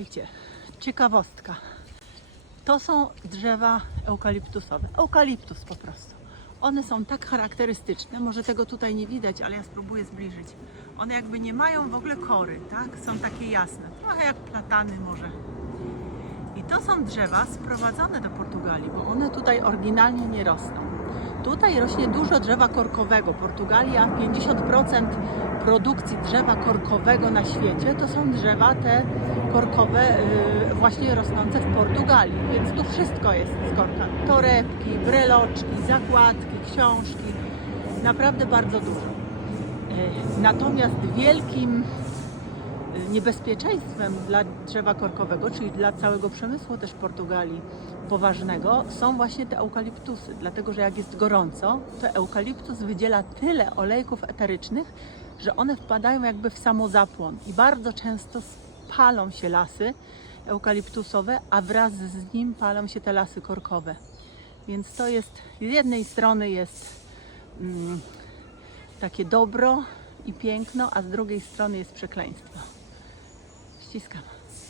Widzicie, ciekawostka. To są drzewa eukaliptusowe. Eukaliptus po prostu. One są tak charakterystyczne, może tego tutaj nie widać, ale ja spróbuję zbliżyć. One jakby nie mają w ogóle kory, tak? Są takie jasne, trochę jak platany może. I to są drzewa sprowadzone do Portugalii, bo one tutaj oryginalnie nie rosną. Tutaj rośnie dużo drzewa korkowego. Portugalia 50% produkcji drzewa korkowego na świecie to są drzewa te korkowe y, właśnie rosnące w Portugalii. Więc tu wszystko jest z korka. Torebki, breloczki, zakładki, książki. Naprawdę bardzo dużo. Y, Natomiast wielkim niebezpieczeństwem dla drzewa korkowego, czyli dla całego przemysłu też Portugalii poważnego, są właśnie te eukaliptusy. Dlatego, że jak jest gorąco, to eukaliptus wydziela tyle olejków eterycznych, że one wpadają jakby w samozapłon i bardzo często spalą się lasy eukaliptusowe, a wraz z nim palą się te lasy korkowe. Więc to jest, z jednej strony jest mm, takie dobro i piękno, a z drugiej strony jest przekleństwo. ですか？